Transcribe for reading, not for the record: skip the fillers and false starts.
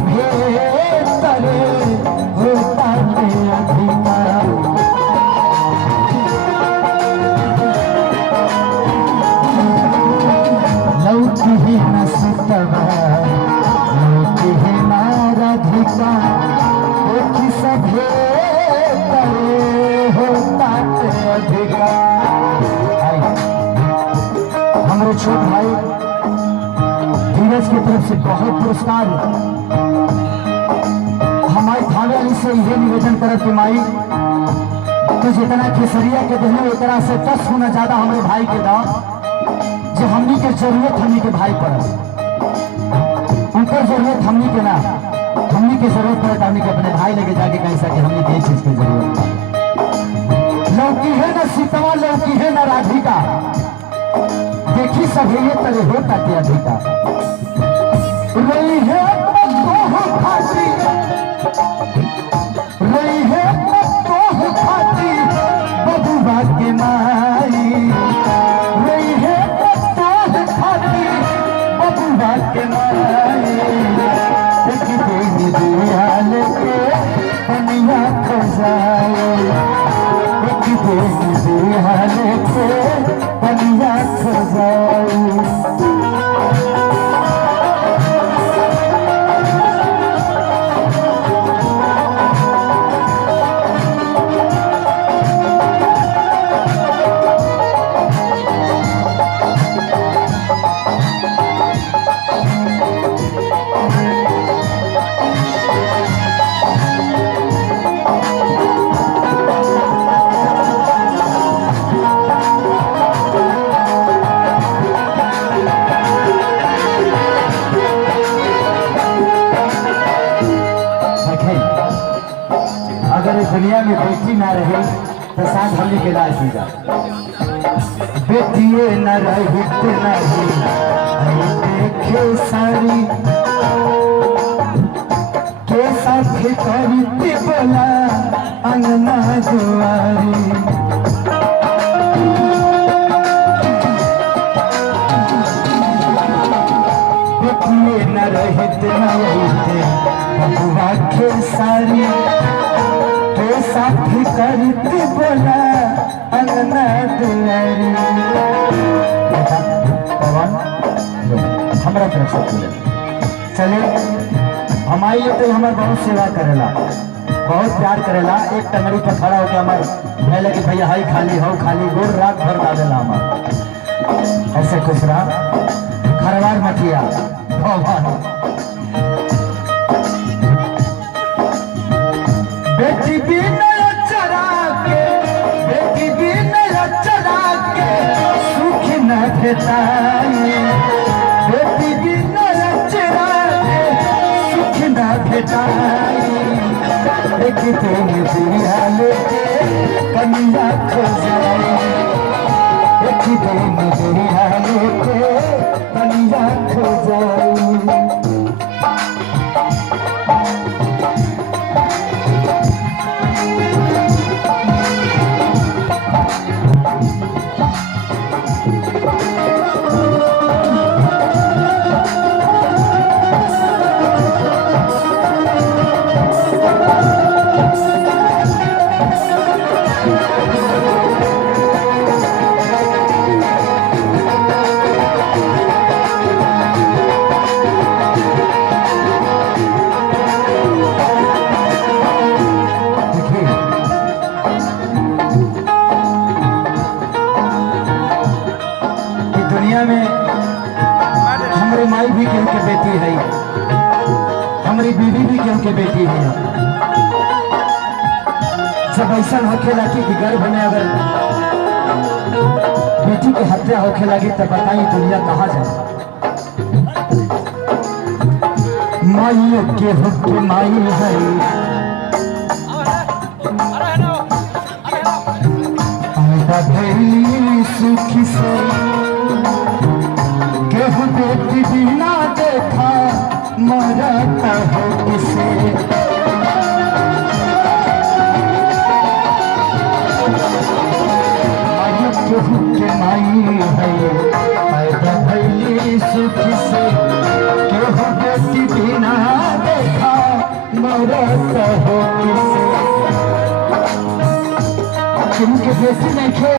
सभे तरे होता के अधिकार लौकी ही न सुतवा लौकी ही न राधिका देखी सभे तरे होता के अधिकार। हमारे छोट भाई धीरज की तरफ से बहुत पुरस्कार हमारे थाने वाली से यह निवेदन करत कि माई तो जितना केसरिया के देने उतना से 10 गुना ज्यादा हमारे भाई के दाम जो हमनी के जरूरत हमनी के भाई पर उनकर जरूरत हमनी के ना हमनी के जरूरत पड़े हमनी के अपने भाई लेके जाके कहीं सके हमनी के चीज की जरूरत लौकी है ना सीतवा लौकी है ना राधिका देखी सभी ये तरह होता के अधिकार रही है खाती रही है खाती बबुआ के माई रही है खाती बबुआ के माई दियाल के पनिया खजाए दियाल के पनिया खजाए। अगर इस दुनिया में बेटी ना रहे तो साथ हमने के लाल पीजा बेटिए न रही देखे सारी के साथ करती बोला अंगना दुआरी बेटिए न रही बबुआ के सारी साथी करती बोला अंगना दुआरी हमारा तरफ से चले हमारी तो हमारे बहुत सेवा करेला बहुत प्यार करेला एक टंगड़ी पर खड़ा होकर हमारे पहले कि भैया हाई खाली हो खाली गोर रात भर डालेला हमार ऐसे खुश रहा खरवार मठिया बेटी भी नया चरा के बेटी भी नया चरा के सुख न भेटाए बेटी भी नया चरा के सुख न भेटाए एक दिन दियाल के कन्या खोजाए एक दिन दियाल के कन्या खोजाए। दुनिया में हमारे माई भी केहू के बेटी है हमारी बीवी भी केहू के बेटी है जब ऐसा होखे लगी कि गर्भ में अगर बेटी की हत्या होखे लगी तब बताइए दुनिया कहाँ जाए। माई के हुक्म माई है सुखी से केहू बेटी बिना देखा मरता हो किसे केहू के माई है पैदा भैली सुखी से केहू बेटी बिना देखा मरत हो किसे। इनके बेसी नहीं खे